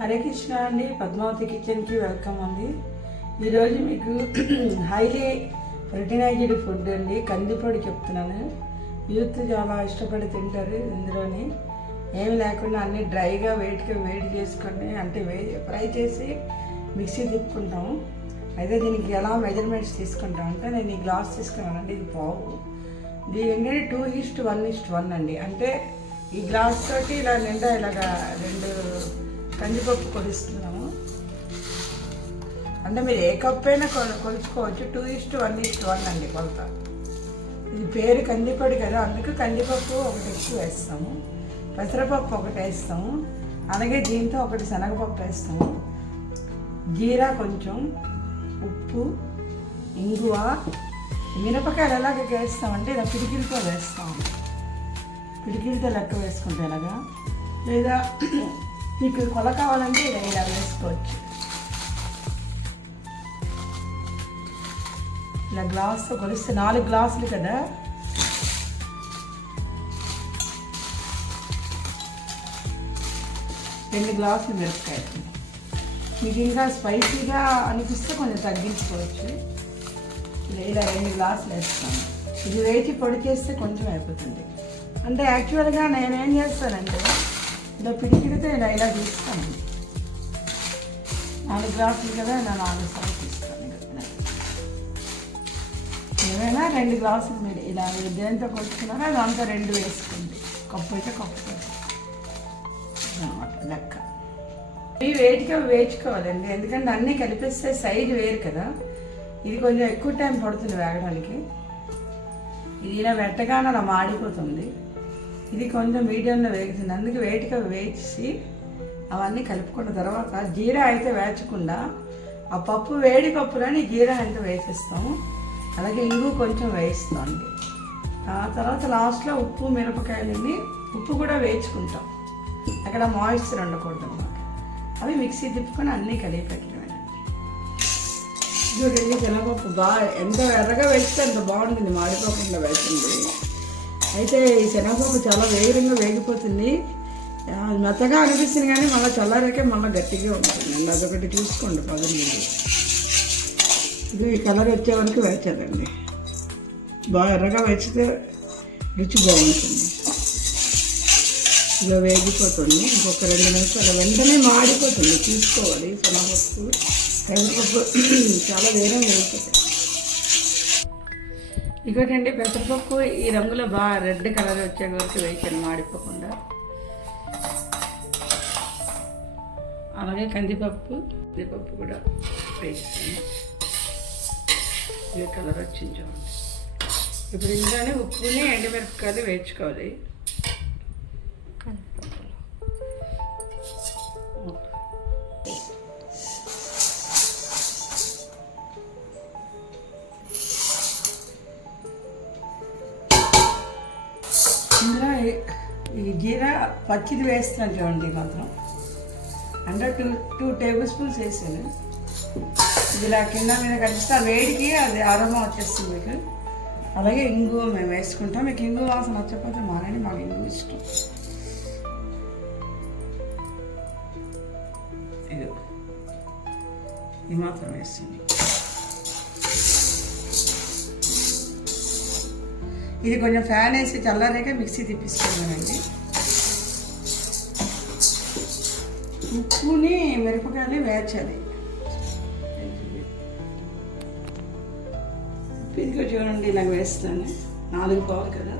హరే కృష్ణ అండి, పద్మావతి కిచెన్కి వెల్కమ్ అండి. ఈరోజు మీకు హైలీ ప్రోటీనైజ్డ్ ఫుడ్ అండి, కందిపొడి చెప్తున్నాను. యూత్ చాలా ఇష్టపడి తింటారు. ఇందులోని ఏమి లేకుండా అన్నీ డ్రైగా వేడి చేసుకొని అంటే ఫ్రై చేసి మిక్సీ తిప్పుకుంటాము. అయితే దీనికి ఎలా మెజర్మెంట్స్ తీసుకుంటాం అంటే నేను ఈ గ్లాస్ తీసుకున్నానండి, ఇది పావు. దీని ఏంటంటే 2:1:1 అండి. అంటే ఈ గ్లాస్ తోటి ఇలా నిండా ఇలాగా 2 కందిపప్పు కొలుస్తున్నాము. అంటే మీరు ఏ కప్ అయినా కొలుచుకోవచ్చు. 2:1:1 అండి కొలత. ఇది పేరు కందిపొడి కదా, అందుకు కందిపప్పు ఒకటి ఎక్కువ వేస్తాము, పెసరపప్పు ఒకటి వేస్తాము, అలాగే దీంతో ఒకటి శనగపప్పు వేస్తాము, జీరా కొంచెం, ఉప్పు, ఇంగువ, మిరపకాయలు ఎలాగ వేస్తామంటే ఇలా పిడికిలతో వేస్తాము. పిడికిలతో లెక్క వేసుకుంటే ఇలాగా, లేదా మీకు కొల కావాలంటే ఇలా వేసుకోవచ్చు. ఇలా గ్లాస్తో కొలిస్తే 4 గ్లాసులు కదా, రెండు గ్లాసులు మిరపకాయలు. మీకు ఇంకా స్పైసీగా అనిపిస్తే కొంచెం తగ్గించుకోవచ్చు. ఇలా 2 గ్లాసులు వేస్తాను. ఇది వేచి పొడి చేస్తే కొంచెం అయిపోతుంది. అంటే యాక్చువల్గా నేనేం చేస్తానంటే ఇలా పిడికిడితే ఇలా తీస్తాను. 4 గ్లాసులు కదా, ఇలా 4 సార్లు తీస్తాను. ఏమైనా 2 గ్లాసులు మీరు ఇలా దేంతో కొట్టుకున్నారో దాంతో 2 వేసుకోండి. కప్పు అయితే కప్పు లెక్క. ఇవి వేయించుకోవాలండి, ఎందుకంటే అన్నీ కలిపిస్తే సైజు వేరు కదా. ఇది కొంచెం ఎక్కువ టైం పడుతుంది వేగడానికి. ఇది ఇలా వెట్టగానే అలా మాడిపోతుంది. ఇది కొంచెం మీడియంలో వేగుతుంది, అందుకే వేసి అవన్నీ కలుపుకున్న తర్వాత జీరా అయితే వేచకుండా ఆ పప్పు వేడి పప్పులని జీరా అయితే వేసేస్తాము. అలాగే ఇంగు కొంచెం వేయిస్తామండి. ఆ తర్వాత లాస్ట్లో ఉప్పు, మిరపకాయలని ఉప్పు కూడా వేయించుకుంటాం. అక్కడ మాయిశ్చర్ ఉండకూడదు అన్నమాట. అవి మిక్సీ తిప్పుకొని అన్నీ కలిపి పెట్టడమేనండి. చూడండి, శనగపప్పు బాగా ఎంత ఎర్రగా వేస్తే అంత బాగుంటుంది, మాడిపోకుండా వేసింది. అయితే ఈ శనగపప్పు చాలా వేగంగా వేగిపోతుంది. మెత్తగా అనిపిస్తుంది కానీ మళ్ళీ చల్లారాకే మళ్ళీ గట్టిగా ఉంటుంది. అదొకటి చూసుకోండి పదండి. ఇది ఈ కలర్ వచ్చే వరకు వేచాలండి. బాగా ఎర్రగా వేచితే రుచి బాగుంటుంది. ఇక వేగిపోతుంది. ఇంకొక 2 నిమిషాలు వెంటనే మాడిపోతుంది, చూసుకోవాలి. శనగపప్పు, కందిపప్పు చాలా వేగంగా వేగిపోతుంది. ఇంకోటండి, పెసరపప్పు ఈ రంగులో బాగా రెడ్ కలర్ వచ్చే వరకు వేసాను మాడిపోకుండా. అలాగే కందిపప్పు కూడా వేసాను. ఏ కలర్ వచ్చింది చూడండి. ఇప్పుడు ఇందులోనే ఉప్పుని ఎండుమిరపకాయలు వేయించుకోవాలి. ఇందులో ఈ జీరా పచ్చిది వేస్తున్నాను చూడండి మాత్రం. అంటే 2 టేబుల్ స్పూన్స్ వేసాను. ఇది ఇలా కింద మీద కలిపిస్తే ఆ వేడికి అది ఆరోమా వచ్చేస్తుంది మీకు. అలాగే ఇంగువ మేము వేసుకుంటాం. మీకు ఇంగువ వాసన నచ్చకపోతే మానండి, మాకు ఇంగువ ఇష్టం. ఇది మాత్రం వేస్తుంది. ఇది కొంచెం ఫ్యాన్ వేసి చల్లారాక మిక్సీ తిప్పించుకున్నానండి. ఉప్పుని మిరపకాయలు వేర్చాలి. ఇదిగో చూడండి, ఇలాగ వేస్తాను. 4 పావులు కదా.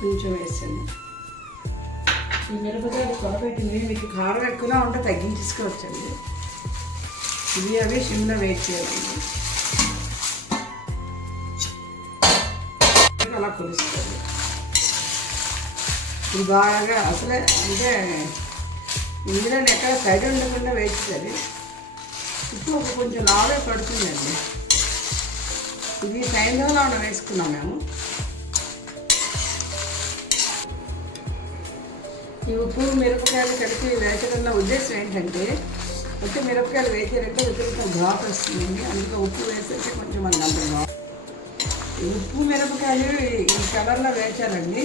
కొంచెం వేసాను. ఈ మిరపకాయలు కొలపెట్టింది. మీకు కారం ఎక్కువగా ఉంటే తగ్గించుకోవచ్చండి. ఇవి అవి షిమ్లో వేట్ చేయాలండి. అలా కొలుస్తుంది. ఇది బాగా అసలే అంటే ఇందులో ఎక్కడ సైడ్ ఉండకుండా వేస్తుంది. ఉప్పు కొంచెం లావే పడుతుందండి. ఇది సైంధవలో వేసుకున్నాం మేము. ఈ ఉప్పు మిరపకాయలు కలిపి వేసడంలో ఉద్దేశం ఏంటంటే, ఉప్పు మిరపకాయలు వేసారంటే విపరీతం ఘాటు వస్తుందండి. అందుకే ఉప్పు వేసేస్తే కొంచెం మనకి అంత ఘాటు. ఉప్పు మిరపకాయలు ఈ కలర్లో వేచాలండి.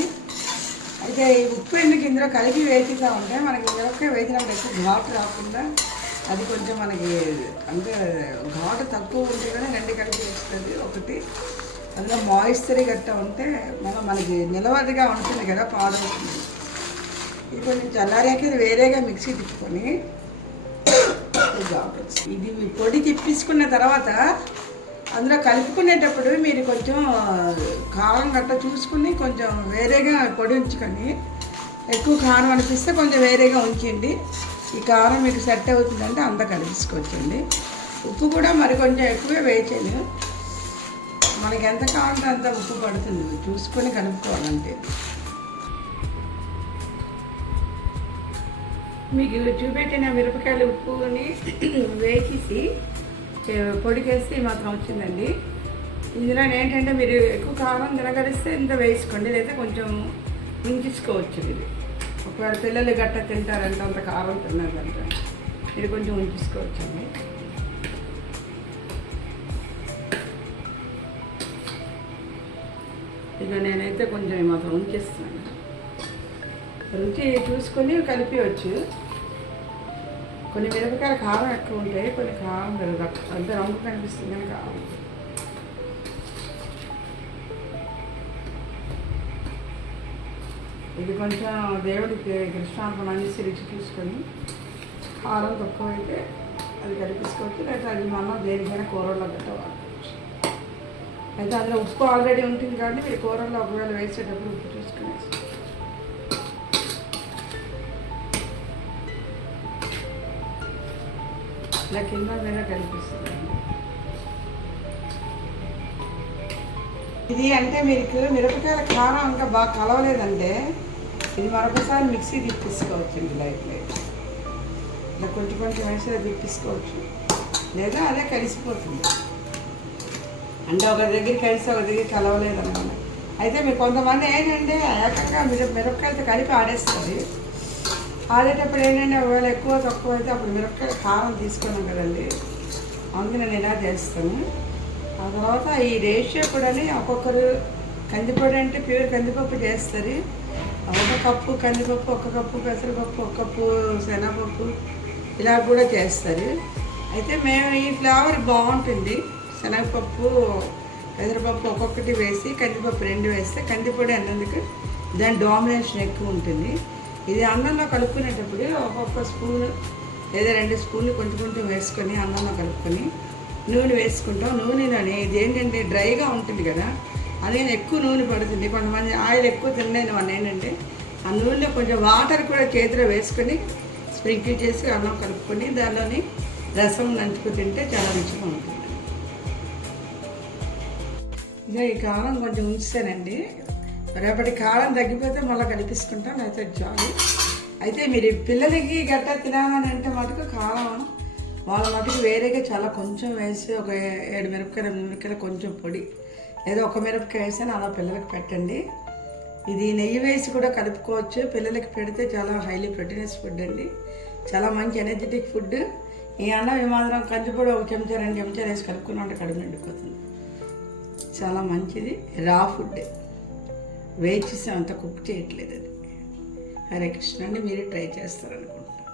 అయితే ఈ ఉప్పు ఎందుకు ఇందులో కలిపి వేచుతూ ఉంటే మనకి మిరపకాయ వేసినప్పుడు ఎక్కువ ఘాటు రాకుండా అది కొంచెం మనకి అంటే ఘాటు తక్కువ ఉంటే కానీ రెండు కలిపి వేస్తుంది. ఒకటి అందులో మాయిశ్చరీ గట్టా ఉంటే మనకి నిలవదిగా ఉంటుంది కదా, పాడవుతుంది. ఇది కొంచెం చల్లారాక ఇది వేరేగా మిక్సీ తిప్పుకొని ఇది పొడి తిప్పించుకున్న తర్వాత అందులో కలుపుకునేటప్పుడు మీరు కొంచెం కారం గట్ట చూసుకుని కొంచెం వేరేగా పొడి ఉంచుకొని, ఎక్కువ కారం అనిపిస్తే కొంచెం వేరేగా ఉంచండి. ఈ కారం మీకు సెట్ అవుతుందంటే అంత కలిపించుకోవచ్చండి. ఉప్పు కూడా మరి కొంచెం ఎక్కువే వేయచాను. మనకి ఎంత కావాలంటే అంత ఉప్పు పడుతుంది, చూసుకొని కలుపుకోవాలంటే. మీకు చూపెట్టిన మిరపకాయలు ఉప్పుని వేసేసి పొడికేస్తే మాత్రం వచ్చిందండి. ఇందులో ఏంటంటే మీరు ఎక్కువ కారం తినగలిస్తే ఇంత వేసుకోండి, లేదా కొంచెం ఉంచుకోవచ్చు. ఇది ఒకవేళ పిల్లలు గట్ట తింటారంటే అంత కారం తిన్నారంటే మీరు కొంచెం ఉంచుకోవచ్చండి. ఇక నేనైతే కొంచెం మాత్రం ఉంచేస్తున్నాను. రుచి చూసుకొని కలిపివచ్చు. కొన్ని మిరపకాయలు కారం ఎక్కువ ఉంటాయి, కొన్ని కారం పెరగదు, అంటే రంగు కనిపిస్తుంది కానీ కారం. ఇది కొంచెం దేవుడికి కృష్ణార్పణ అనేసి రుచి చూసుకొని కారం తక్కువ అయితే అది కలిపించుకోవచ్చు, లేదా అది మనం దేనికైనా కూరల్లో పెట్టవచ్చు. అయితే అందులో ఉప్పు ఆల్రెడీ ఉంటుంది కాబట్టి మీరు కూరల్లో ఒకవేళ వేసేటప్పుడు ఉప్పు చూసుకునేసి ఇలా కింద మీద కనిపిస్తుంది. ఇది అంటే మీకు మిరపకాయల కారం ఇంకా బాగా కలవలేదంటే ఇది మరొకసారి మిక్సీ తిప్పించుకోవచ్చు అండి. లైట్ ఇలా కొంచెం కొంచెం వేసి తిప్పించుకోవచ్చు, లేదా అదే కలిసిపోతుంది. అంటే ఒక దగ్గర కలిసి ఒక దగ్గర కలవలేదన్నమాట. అయితే మీరు కొంతమంది ఏంటంటే ఏకంగా మిరపకాయలతో కలిపి ఆడేస్తుంది. ఆడేటప్పుడు ఏంటంటే ఒకవేళ ఎక్కువ తక్కువ అయితే అప్పుడు మిరపకాయ కారం తీసుకున్నాం కదండి, అందుకు నేను ఇలా చేస్తాను. ఆ తర్వాత ఈ రేషియో కూడా ఒక్కొక్కరు కందిపొడి అంటే ప్యూర్ కందిపప్పు చేస్తారు. ఒక కప్పు కందిపప్పు, ఒక కప్పు పెసరపప్పు, ఒక కప్పు శనగపప్పు ఇలా కూడా చేస్తారు. అయితే మేము ఈ ఫ్లేవర్ బాగుంటుంది. శనగపప్పు పెసరపప్పు ఒక్కొక్కటి వేసి కందిపప్పు రెండు వేస్తే కందిపొడి అన్నందుకు దాని డామినేషన్ ఎక్కువ ఉంటుంది. ఇది అన్నంలో కలుపుకునేటప్పుడు ఒక్కొక్క స్పూను లేదా 2 స్పూన్లు కొంచెం కొంచెం వేసుకొని అన్నంలో కలుపుకొని నూనె వేసుకుంటాం. నూనెలోనే ఇది ఏంటంటే డ్రైగా ఉంటుంది కదా, అందుకని ఎక్కువ నూనె పడుతుంది. కొంతమంది ఆయిల్ ఎక్కువ తినలేని వాళ్ళు ఏంటంటే ఆ నూనెలో కొంచెం వాటర్ కూడా చేతిలో వేసుకొని స్ప్రింకిల్ చేసి అన్నం కలుపుకొని దానిలోని రసం నంచుకు తింటే చాలా రుచిగా ఉంటుంది. ఇక ఈ కారం కొంచెం ఉంచానండి, రేపటి కారం తగ్గిపోతే మళ్ళీ కలిపించుకుంటాం, అయితే చాలు. అయితే మీరు పిల్లలకి గట్ట తినాలని అంటే మటుకు కారం వాళ్ళ మటుకు వేరేగా చాలా కొంచెం వేసి ఒక 7 మిరపకాయలు 8 మిరపకాయలు కొంచెం పొడి లేదా ఒక మిరపకాయ వేసి అలా పిల్లలకి పెట్టండి. ఇది నెయ్యి వేసి కూడా కలుపుకోవచ్చు. పిల్లలకి పెడితే చాలా హైలీ ప్రోటీనస్ ఫుడ్ అండి, చాలా మంచి ఎనర్జెటిక్ ఫుడ్. ఈ అన్నం ఏమాత్రం కందిపొడి 1 చెంచా 2 చెంచాలు వేసి కలుపుకున్నట్టు కడుపు నిండిపోతుంది. చాలా మంచిది. రా ఫుడ్ వేచేసి అంత కుక్ చేయట్లేదు అది. హరే కృష్ణ అండి, మీరు ట్రై చేస్తారనుకుంటున్నాను.